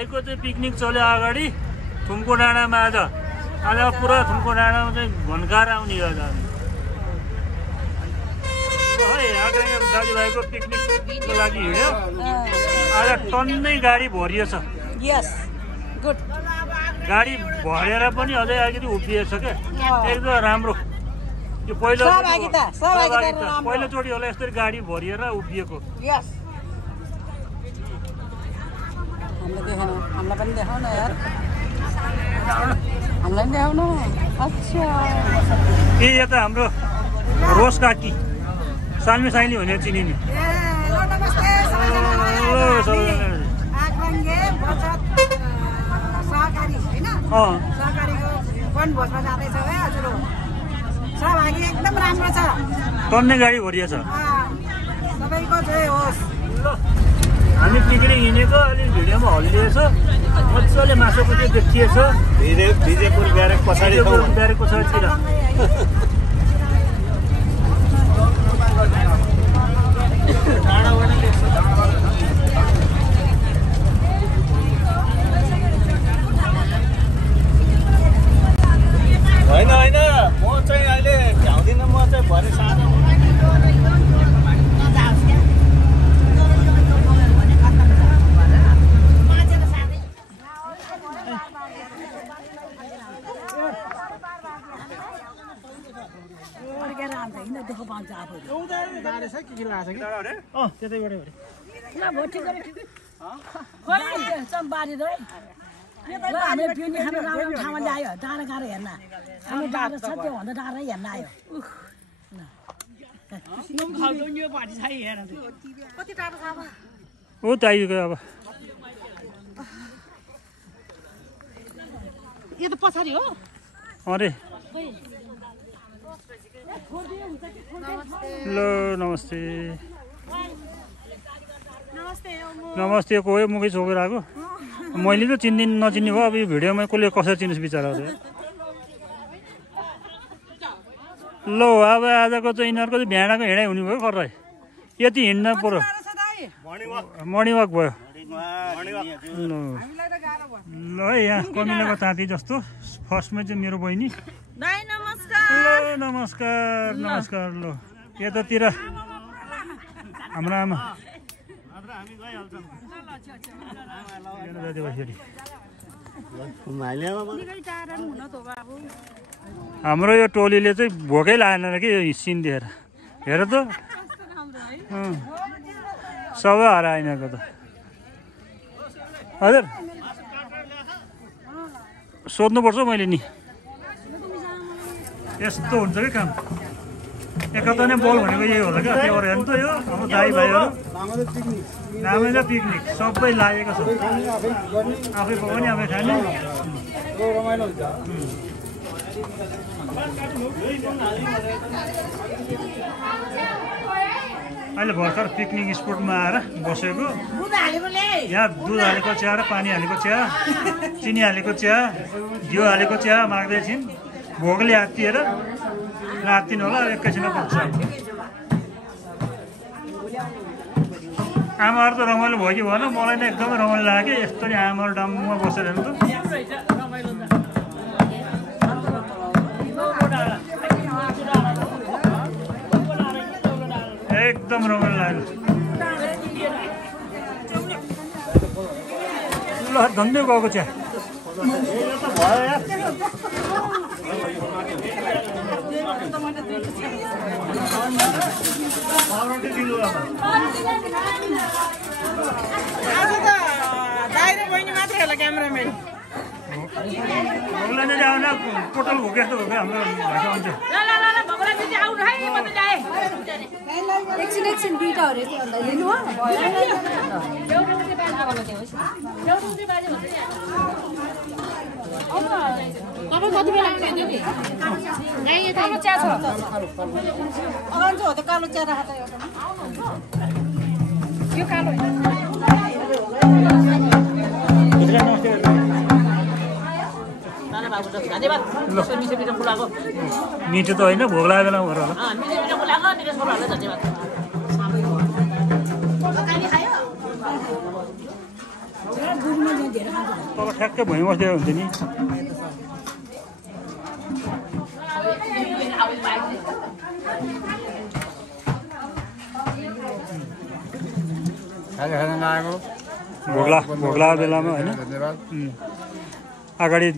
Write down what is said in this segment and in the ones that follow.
भाइको चाहिँ पिकनिक चल्यो अगाडि थुम्को डाँडामा आज पुरा थुम्को डाँडामा चाहिँ भन्काएर आउने आज दाजुभाइको पिकनिकको लागि हिँड्यो आज टन्नै गाडी भरिएछ गाडी भरेर पनि अझै अलिकति उभिएछ क्या एकदम राम्रो यो पहिलोचोटि होला यस्तरी गाडी भरिएर उभिएको हामीलाई पनि देखाउन यार हामीलाई पनि देखाउन अच्छा ए यता हाम्रो रोस काकी सालमी साइली भनेर चिनिने टन्ने गाडी भरिएछ हामी पिकनिक हिँडेको अलिक भिडियोमा हल्लिएछ मजाले मासुको चाहिँ देखिएछ विजयपुर ब्यारेक पछाडितिर होइन म चाहिँ अहिले भ्याउँदिनँ म चाहिँ भरे सानो यो त पछाडि हो अरे हेलो नमस्ते नमस्ते को हो मुखै छोकेर आएको मैले त नचिन्ने भयो अब यो भिडियोमा कसले कसरी चिन्नुहोस् बिचरा ल अब आजको चाहिँ यिनीहरूको चाहिँ भ्याँडाको हिँडाइ हुने भयो खर्रै यति हिँड्न पऱ्यो मर्निङ वाक भयो ल है यहाँ कमिलाको ताती जस्तो फर्स्टमा चाहिँ मेरो बहिनी नमस्कार ल यतातिर हाम्रो आमा हाम्रो यो टोलीले चाहिँ भोकै लागेन कि यो सिन देखेर हेर त सबै हराएन त हजुर सोध्नुपर्छ मैले नि यस्तो हुन्छ कि काम एकता नै बोल भनेको यही होला क्या त्यो हेर्नु त यो हाम्रो दाइ भाइहरू नामै र पिकनिक सबै लागेको छ आफै पकाउने आफै खाने अहिले भर्खर पिकनिक स्पोटमा आएर बसेको यहाँ दुध हालेको चिया र पानी हालेको चिया चिनी हालेको चिया घिउ हालेको चिया माग्दै छिन् भोकले हात्तिएर रातिन होला एकैछिनमा पुग्छ आमाहरू त रमाइलो भयो कि भएन मलाई नै एकदमै रमाइलो लाग्यो यस्तो नि आमाहरू डाममा बसेर हेर्नु त एकदम रमाइलो लाग्यो ल धन्दै गएको चिया पोटल भोके जस्तो भयो हाम्रो भाषा हुन्छ एकछिन दुईटाहरू लिनु हो तपाईँ कति बेला कालो चिया छ अगाडि हो त कालो चिया राख यो कालो मिठो त होइन भोग लागेको बेला होला धन्यवाद तल ठ्याक्कै भुइँ बस्दै हुन्छ नि भोग्ला बेलामा होइन अगाडि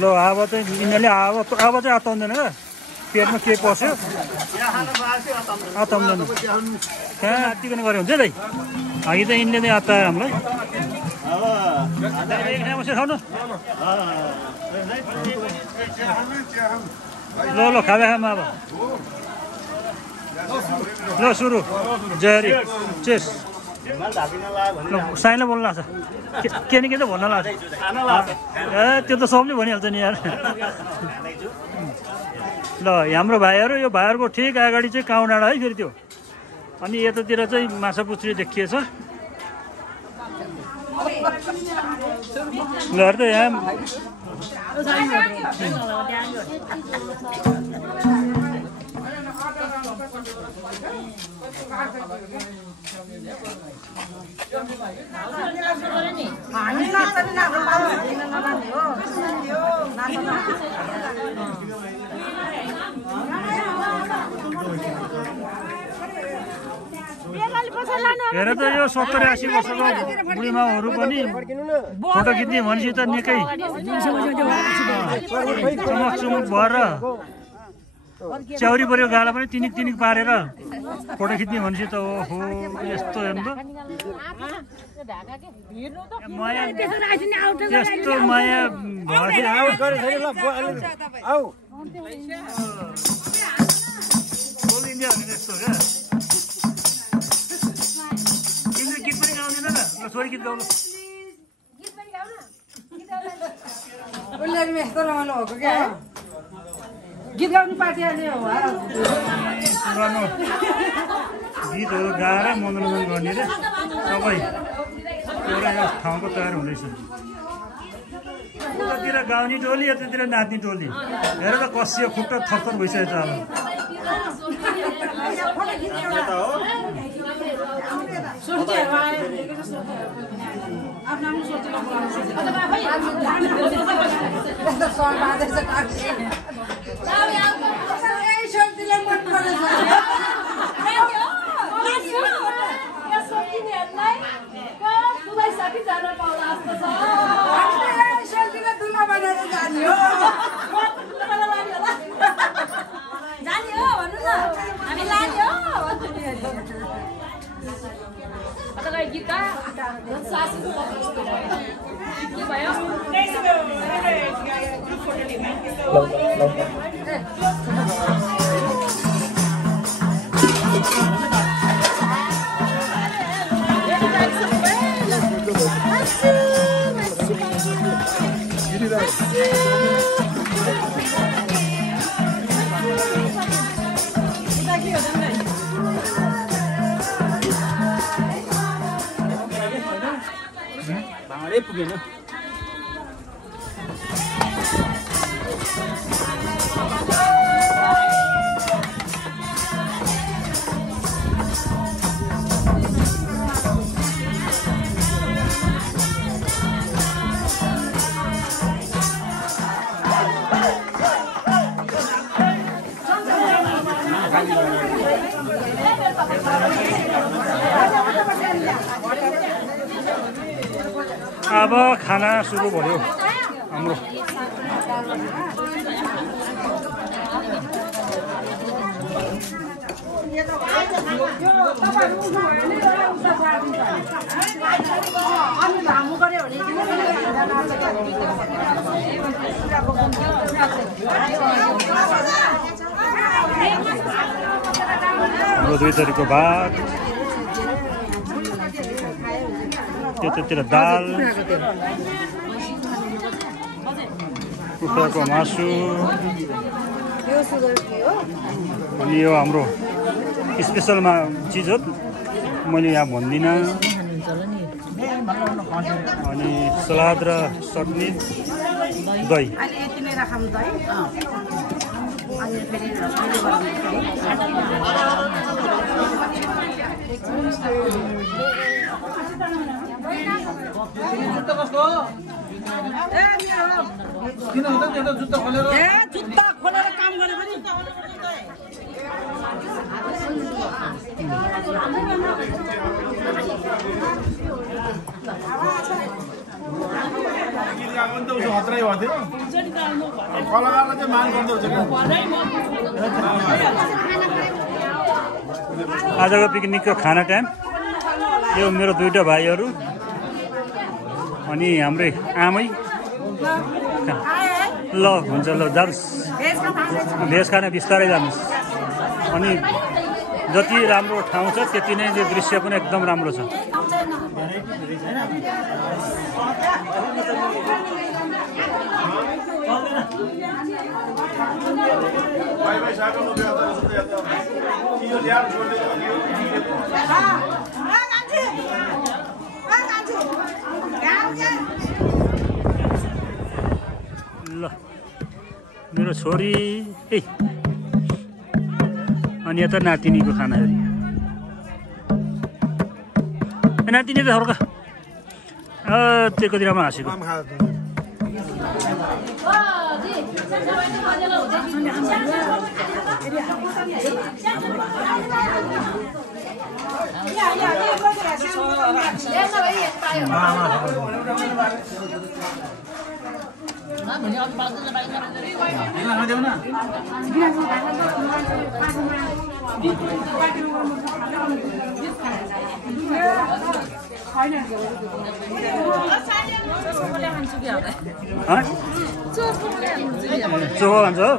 ल अब चाहिँ यिनीहरूले अब चाहिँ आताउँदैन क्या पेटमा के पस्यो आताउँदैन कहाँ आत्तिकन गरे हुन्छ दाइ अघि त यिनले नै आत्तायो हामीलाई खाउनु ल ल खाँदा खामा अब ल सुरु जयहरी चेस साइनलाई बोल्नु लाग्छ के न के त भन्न लाग्छ ए त्यो त सबले भनिहाल्छ नि यार ल हाम्रो भाइहरू यो भाइहरूको ठिक अगाडि चाहिँ काउँ डाँडा है फेरि त्यो अनि यतातिर चाहिँ माछापुच्छ्री देखिएछ ल त यहाँ हेर त यो 70-80 वर्षको बुढीमाहरू पनि फोटो खिच्ने भनेपछि त निकै चमक चमक भएर च्याउरी पऱ्यो गाला पनि तिनिक तिनिक पारेर फोटो खिच्ने भनेपछि त ओहो यस्तो हेर्नु त माया त्यस्तो माया बोलिन्थ्यो भने त्यस्तो क्या गीत पनि गाउँदैन न छोरी गीत गाउनु गीत गाउने पार्टी पुरानो गीतहरू गाएर मनोरञ्जन गर्ने रे सबै एउटा ठाउँको तयार हुँदैछ उतातिर गाउने टोली यतातिर नाच्ने टोली हेर त कसियो खुट्टा थरथर भइसकेको छ पुगेन अब खाना सुरु भयो हाम्रो हाम्रो 2 थरीको भात त्यतातिर दाल कुखुराको मासु अनि यो हाम्रो स्पेसलमा चिज हो मैले यहाँ भन्दिनँ अनि सलाद र चटनी दही जुत्ता कसको हो किन हुँदैन त्यो जुत्ता खोलेर जुत्ता खोलेर काम गरे पनि आजको पिकनिकको खाना टाइम यो मेरो दुईटा भाइहरू अनि हाम्रै आमै ल हुन्छ ल जानुहोस् भेज खाना बिस्तारै जानुहोस् अनि जति राम्रो ठाउँ छ त्यति नै यो दृश्य पनि एकदम राम्रो छ ल मेरो छोरी अनि यता नातिनीको खाना हेरी नातिनी त हर्का त्यो कति राम्रो हाँसेको चोखो भन्छ हो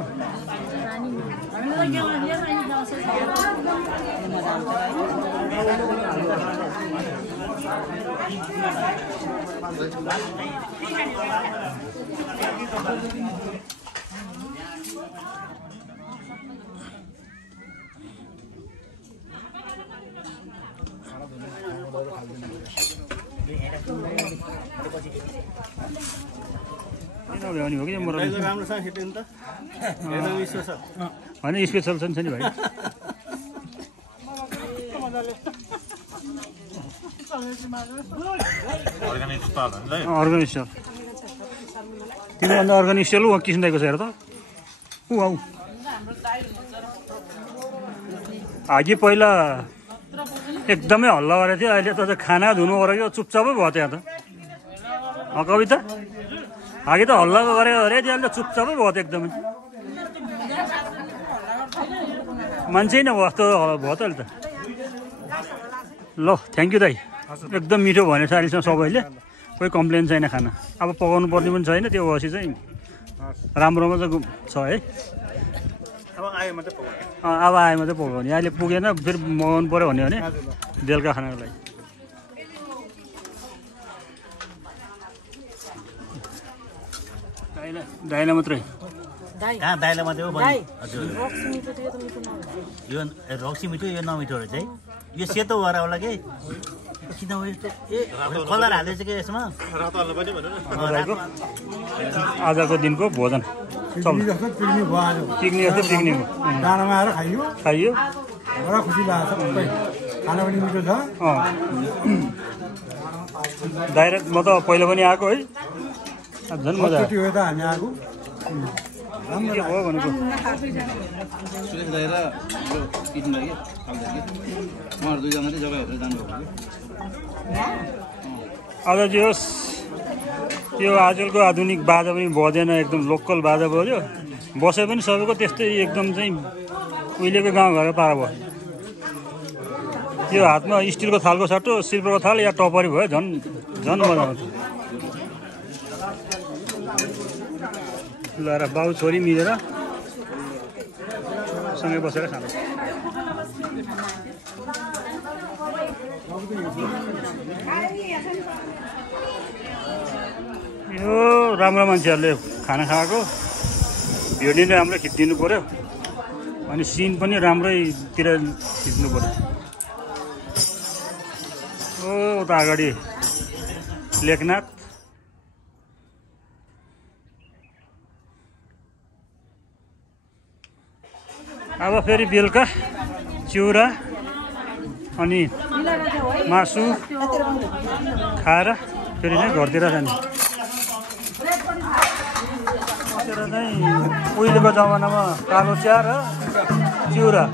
भने हो कि राम्रो छ नि त होइन स्पेसल छ नि भाइ अर्ग्यानिक स्टल तिमीभन्दा अर्ग्यानिक स्टल ऊ किसिम दिएको छ हेर त ऊ आऊ अघि पहिला एकदमै हल्ला गरेको थियो अहिले त खाना धुनु पऱ्यो चुपचापै भयो त्यहाँ त कविता अघि त हल्ला गरेको अरे त्यो अहिले त चुपचापै भयो त एकदमै मान्छे नै भयो जस्तो भयो त अहिले त ल थ्याङ्क यू दाइ एकदम मिठो भनेछ अहिलेसम्म सबैले कोही कम्प्लेन छैन खाना अब पकाउनु पर्ने पनि छैन त्यो भएपछि चाहिँ राम्रोमा चाहिँ छ है अब आयो मात्रै पकाउने अहिले पुगेन फेरि मगाउनु पऱ्यो भने बेलुका खानाको लागि दाइला मात्रै कहाँ दाइला मात्रै हो बहिनी हजुर यो रक्सी मिठो यो नमिठो रहेछ है यो सेतो भएर होला कि किन कलर हालेछ कि यसमा आजको दिनको भोजन पिकनिक जस्तो पिकनिक डाँडामा आएर खाइयो बडा खुसी लागेको छ खाना पनि मिठो छ डाइरेक्ट म त पहिला पनि आएको है झन् मजा हो त हामी आएको के भयो भनेको आज जे होस् यो आजकलको आधुनिक बाजा पनि बजेन एकदम लोकल बाजा बज्यो बसे पनि सबैको त्यस्तै एकदम चाहिँ उहिलेको गाउँघरको पारा भयो यो हातमा स्टिलको थालको सट्टो सिल्भरको थाल या टपरी भयो झन् मजा आउँछ ल र बाउ छोरी मिलेर सँगै बसेर खानु यो राम्रो मान्छेहरूले खाना खाएको भिडियो नै राम्रो खिचिदिनु पऱ्यो अनि सिन पनि राम्रैतिर खिच्नु पऱ्यो ओ उता अगाडि लेखनाथ अब फेरि बेलुका चिउरा अनि मासु खाएर फेरि नै घरतिर जाने चाहिँ उहिलेको जमानामा कालो चिया र चिउरा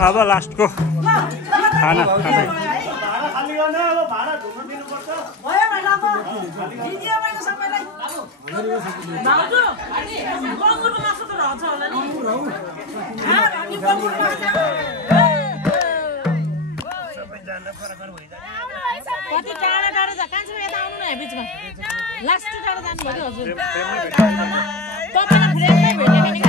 अब लास्टको खाना खाँदै कति टाढा टाढा छ कान्छो यता आउनु न बिचमा लास्ट टाढा जानु भयो हजुर तपाईलाई फ्रेन्डमै भेट्ने भने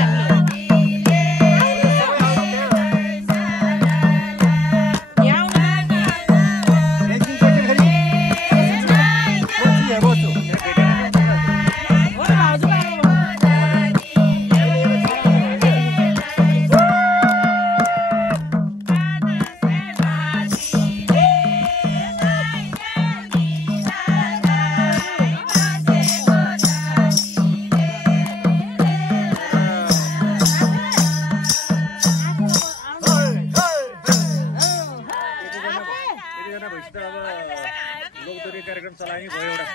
कार्यक्रम चलाइ भयो एउटा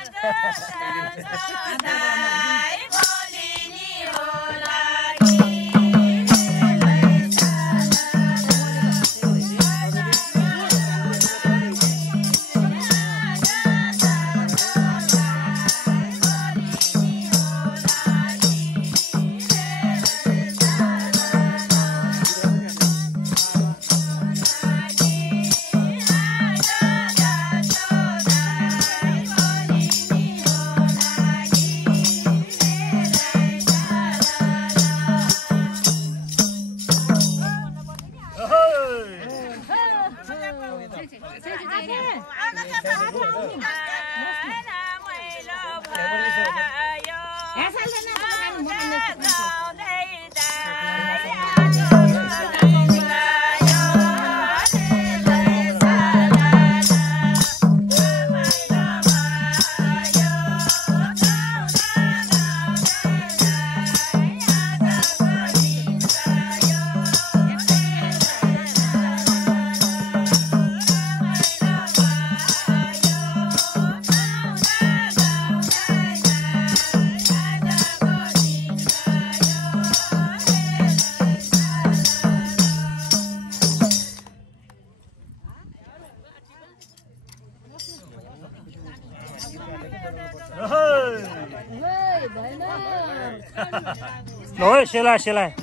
Nói xe lại xe lại.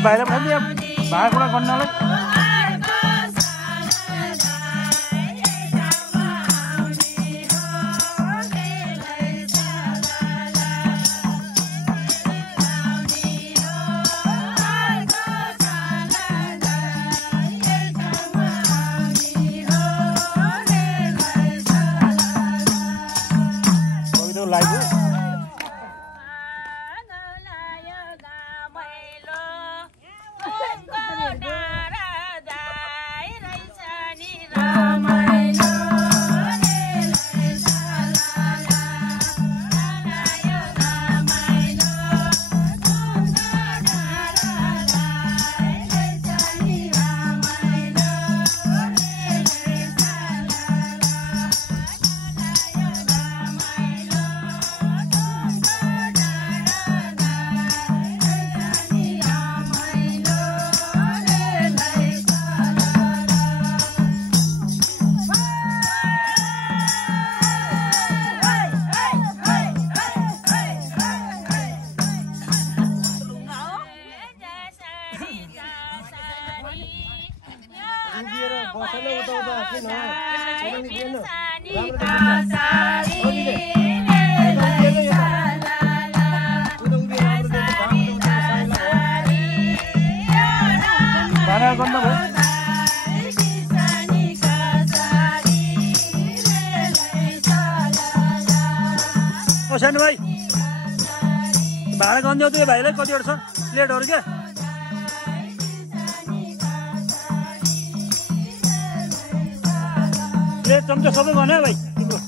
भाइलाई पनि भाँडा गर्नलाई भाडा गर्नु भयो ओ सानो भाइ भाडा गरिदियो त्यो भाइलाई कतिवटा छ प्लेटहरू क्या प्लेट चम्चा सबै भन्यो भाइ तिम्रो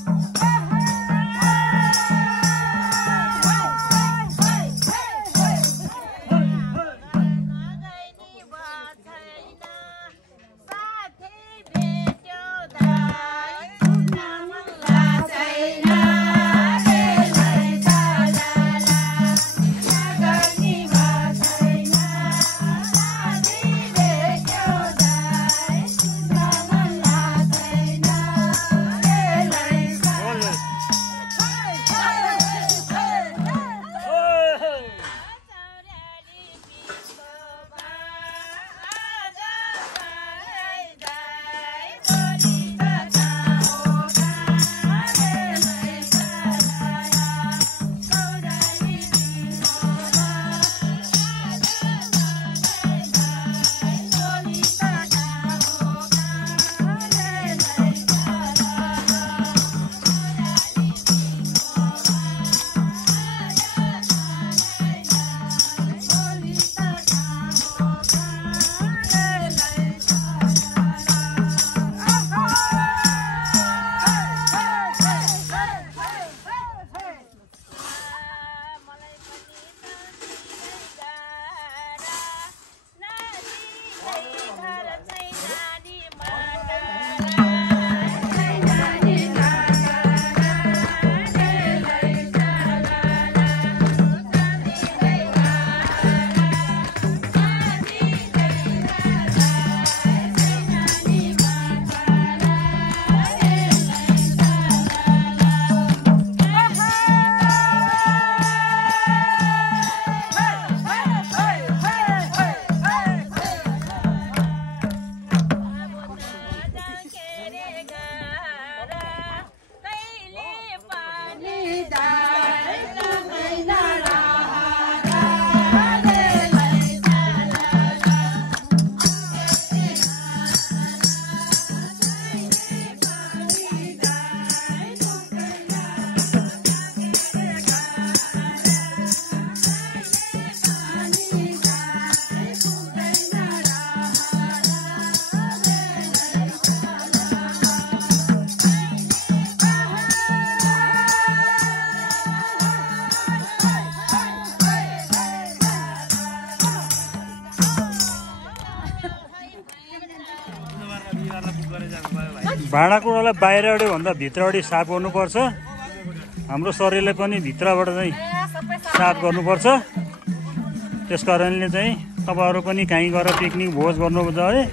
भाँडाकुँडालाई बाहिरबाट भन्दा भित्रबाट साफ गर्नुपर्छ हाम्रो शरीरलाई पनि भित्रबाट चाहिँ साफ गर्नुपर्छ त्यस कारणले चाहिँ तपाईहरु पनि कहीँ गएर पिकनिक भोज गर्नुहुन्छ भने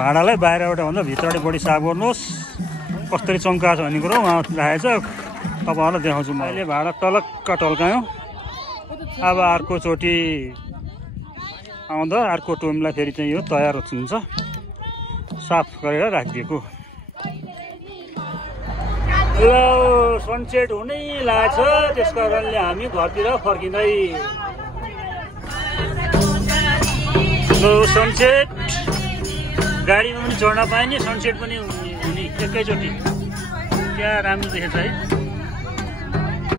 भाँडालाई बाहिरबाट भन्दा भित्रबाट बढी साफ गर्नुहोस् कसरी चम्का छ भन्ने कुरो उहाँ राखेछ तपाईहरुलाई देखाउँछु म अहिले भाँडा टलक्क टल्कायौं अब अर्को चोटी आउँदा अर्को टोमलाई फेरि चाहिँ यो तयार हुन्छ साफ गरेर राखिदिएको ल सनसेट हुनै लाग्छ त्यस कारणले हामी घरतिर फर्किँदै सनसेट गाडीमा पनि चढ्न पाएँ नि सनसेट पनि हुने एकैचोटि क्या राम्रो देखेछ है।